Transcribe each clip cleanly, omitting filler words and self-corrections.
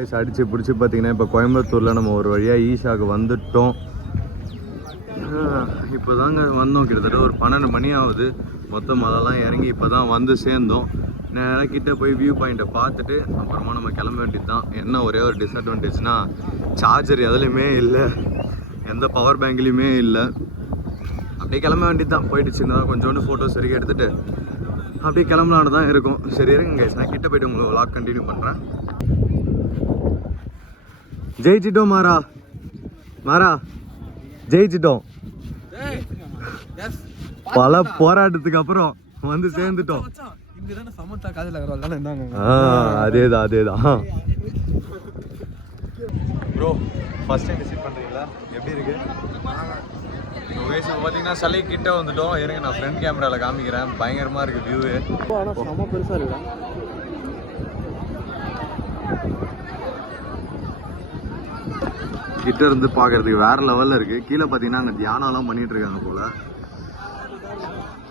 Guys அடிச்சு பிடிச்சி பார்த்தீங்கன்னா இப்போ கோயம்புத்தூரில் நம்ம ஒரு வழியாக ஈஷாவுக்கு வந்துட்டோம். இப்போ தாங்க வந்தோம், கிட்டத்தட்ட ஒரு 12 மணி ஆகுது. மொத்தம் அதெல்லாம் இறங்கி இப்போ தான் வந்து சேர்ந்தோம். நேராக கிட்டே போய் வியூ பாயிண்ட்டை பார்த்துட்டு அப்புறமா நம்ம கிளம்ப வேண்டியது தான். என்ன ஒரே ஒரு டிஸ்அட்வான்டேஜ்னால் சார்ஜர் எதுலையுமே இல்லை, எந்த பவர் பேங்க்லேயுமே இல்லை. அப்படியே கிளம்ப வேண்டியது தான். போயிட்டு சின்னதாக கொஞ்சோண்டு ஃபோட்டோஸ் வரைக்கும் எடுத்துகிட்டு அப்படியே கிளம்பலான்னு தான் இருக்கும். சரி இருங்க கைஸ், நான் கிட்டே போய்ட்டு உங்களுக்கு விளாக் கண்டினியூ பண்ணுறேன். ஜெயிச்சிட்டோம் மாறா, மாறா ஜெயிச்சிட்டோம். பல போராட்டத்துக்கு அப்புறம் வந்து சேர்ந்துட்டோம். அதேதான் அதேதான் ப்ரோ. ஃபர்ஸ்ட் டைம் விசிட் பண்ணுறீங்களா? எப்படி இருக்கு? பார்த்தீங்கன்னா சலை கிட்ட வந்துட்டோம். இருங்க நான் ஃப்ரண்ட் கேமராவில் காமிக்கிறேன். பயங்கரமாக இருக்குது வியூவு. ஆனால் செம்ம பெருசாக இருக்குதான். கிட்ட இருந்து பார்க்கறதுக்கு வேற லெவலில் இருக்குது. கீழே பார்த்தீங்கன்னா அங்கே தியானம்லாம் பண்ணிட்டு இருக்காங்க போல்.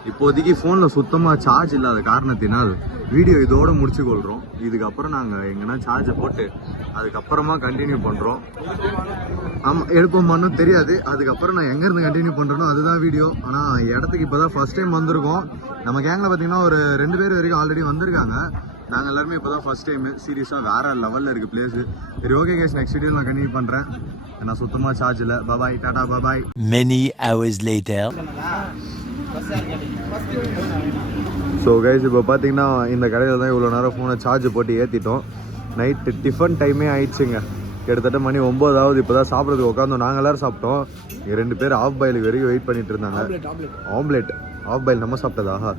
இப்போதைக்கு ஃபோனில் சுத்தமாக சார்ஜ் இல்லாத காரணத்தினால் வீடியோ இதோடு முடிச்சு கொள்கிறோம். இதுக்கப்புறம் நாங்கள் எங்கன்னா சார்ஜை போட்டு அதுக்கப்புறமா கண்டினியூ பண்ணுறோம். ஆமாம், எடுப்போமான்னு தெரியாது. அதுக்கப்புறம் நான் எங்கேருந்து கண்டினியூ பண்ணுறேனோ அதுதான் வீடியோ. ஆனால் இடத்துக்கு இப்போ தான் ஃபஸ்ட் டைம் வந்திருக்கோம். நம்ம கேங்கில் பார்த்தீங்கன்னா ஒரு 2 பேர் வரைக்கும் ஆல்ரெடி வந்திருக்காங்க. நாங்கள் எல்லாருமே இப்போ தான் ஃபஸ்ட் டைமு. சீரியஸாக வேறு லெவலில் இருக்குது பிளேஸு. சரி ஓகே கேஸ், நெக்ஸ்ட் வீடியோ நான் கண்டினியூ பண்ணுறேன். நான் சுத்தமாக சார்ஜ் இல்லை. பாய், டாடா, பாய். Many hours later. So guys இப்போ பார்த்தீங்கன்னா இந்த கடையில் தான் இவ்வளோ நேரம் ஃபோனை சார்ஜ் போட்டு ஏற்றிட்டோம். நைட்டு டிஃபன் டைமே ஆயிடுச்சுங்க. கிட்டத்தட்ட மணி 9 ஆகுது. இப்போ தான் சாப்பிட்றதுக்கு உட்காந்தோம். நாங்கள் எல்லோரும் சாப்பிட்டோம். இங்கே 2 பேர் ஆஃப் பாயிலுக்கு வரைக்கும் வெயிட் பண்ணிட்டு இருந்தாங்க. ஆம்லேட் ஆஃப் பாயில் நம்ம சாப்பிட்டதா?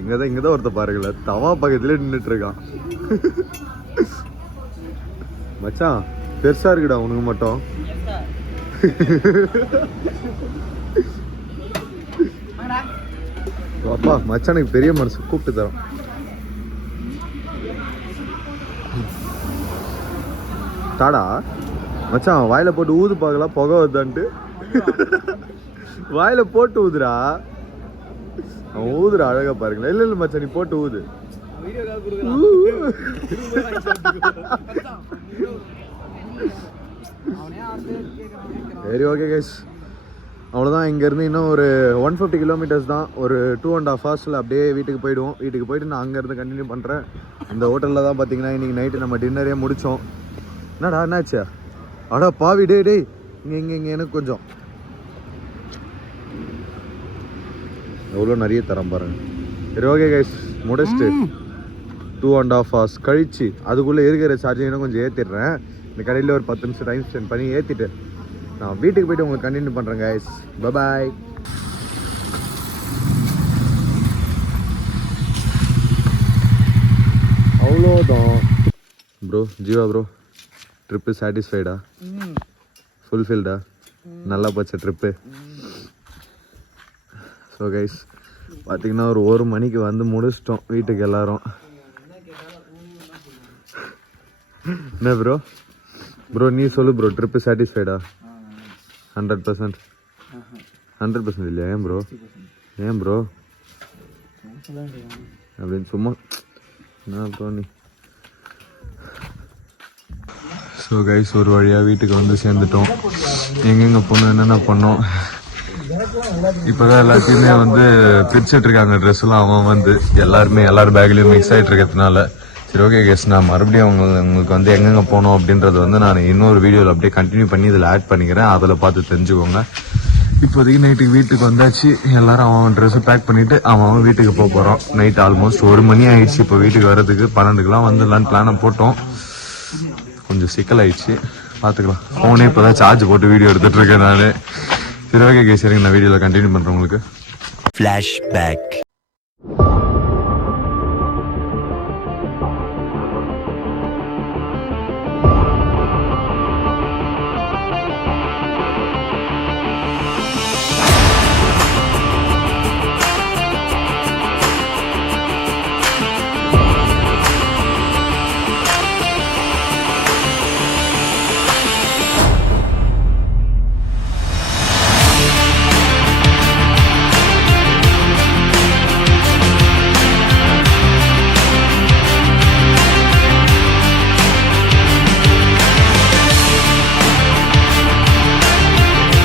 இங்கே தான் ஒருத்த பாருங்களேன், தவா பக்கத்துலேயே நின்றுட்டு இருக்கான். மச்சான் பெருசாக இருக்குடா உனக்கு மட்டும். அப்பா மச்சானுக்கு பெரிய மனசு, கூப்பிட்டு தரோம். தாடா மச்சான், வாயில போட்டு ஊது பார்க்கலாம் புகை வருதான்ட்டு. வாயில போட்டு ஊதுடா, அவன் ஊதுடா அழகா பாருங்களேன். இல்லை மச்சான், நீ போட்டு ஊது. சரி ஓகே கைஸ், அவ்வளோதான். இங்கேருந்து இன்னும் ஒரு 150 கிலோமீட்டர்ஸ் தான். ஒரு 2.5 ஹவர்ஸில் அப்படியே வீட்டுக்கு போயிடுவோம். வீட்டுக்கு போயிட்டு நான் அங்கேருந்து கண்டினியூ பண்ணுறேன். இந்த ஹோட்டலில் தான் பார்த்தீங்கன்னா இன்றைக்கி நைட்டு நம்ம டின்னரே முடித்தோம். என்னடா என்னாச்சு? அடா பாவி, டே இங்கே எனக்கு கொஞ்சம் எவ்வளோ நிறைய தரம் பாருங்க. சரி ஓகே கைஸ், முடிச்சுட்டு 2.5 ஹவர்ஸ் கழிச்சு அதுக்குள்ளே இருக்கிற சார்ஜிங்னா கொஞ்சம் ஏற்றிடுறேன். இந்த கடையில் ஒரு 10 நிமிஷம் டைம் ஸ்பெண்ட் பண்ணி ஏற்றிட்டு நான் வீட்டுக்கு போய்ட்டு உங்களுக்கு கண்டினியூ பண்ணுறேன் கைஸ். பாய். அவ்வளோதான் ப்ரோ. ஜீவா ப்ரோ, ட்ரிப்பு சாட்டிஸ்ஃபைடா? ஃபுல்ஃபில்டா? நல்லா போச்ச ட்ரிப்பு? ஸோ கைஸ் பார்த்தீங்கன்னா ஒரு 1 மணிக்கு வந்து முடிச்சிட்டோம் வீட்டுக்கு எல்லாரும். என்ன ப்ரோ? ப்ரோ நீ சொல்லு ப்ரோ, ட்ரிப்பு சாட்டிஸ்ஃபைடா? 100%? 100% இல்லையா? ஏன் ப்ரோ அப்படின்னு சும்மா என்ன ப்ரோ நீ? ஸோ கைஸ் ஒரு வழியாக வீட்டுக்கு வந்து சேர்ந்துட்டோம். எங்கெங்கே போனோம், என்னென்ன பண்ணோம், இப்போ தான் எல்லாத்தையுமே வந்து பிரிச்சுட்டு இருக்காங்க. ட்ரெஸ்லாம் அவன் வந்து எல்லார் பேக்லேயும் மிக்ஸ் ஆகிட்டு இருக்கிறதுனால. சரி ஓகே கேஸ், நான் மறுபடியும் உங்களுக்கு வந்து எங்கெங்கே போனோம் அப்படின்றத வந்து நான் இன்னொரு வீடியோவில் அப்படியே கண்டினியூ பண்ணி இதில் ஆட் பண்ணிக்கிறேன். அதில் பார்த்து தெரிஞ்சுக்கோங்க. இப்போதைக்கு நைட்டுக்கு வீட்டுக்கு வந்தாச்சு. எல்லாரும் அவன் ட்ரெஸ்ஸு பேக் பண்ணிவிட்டு அவன் வீட்டுக்கு போக போகிறோம். நைட் ஆல்மோஸ்ட் 1 மணி ஆயிடுச்சு. இப்போ வீட்டுக்கு வர்றதுக்கு 12க்குலாம் வந்துடலான்னு பிளானை போட்டோம். கொஞ்சம் சிக்கலாயிடுச்சு, பார்த்துக்கலாம். ஃபோனே இப்போ தான் சார்ஜ் போட்டு வீடியோ எடுத்துகிட்டு இருக்கேன் நான். சரி ஓகே கேஸ், சரிங்க, நான் வீடியோவில் கண்டினியூ பண்ணுறேன் உங்களுக்கு. Flashback.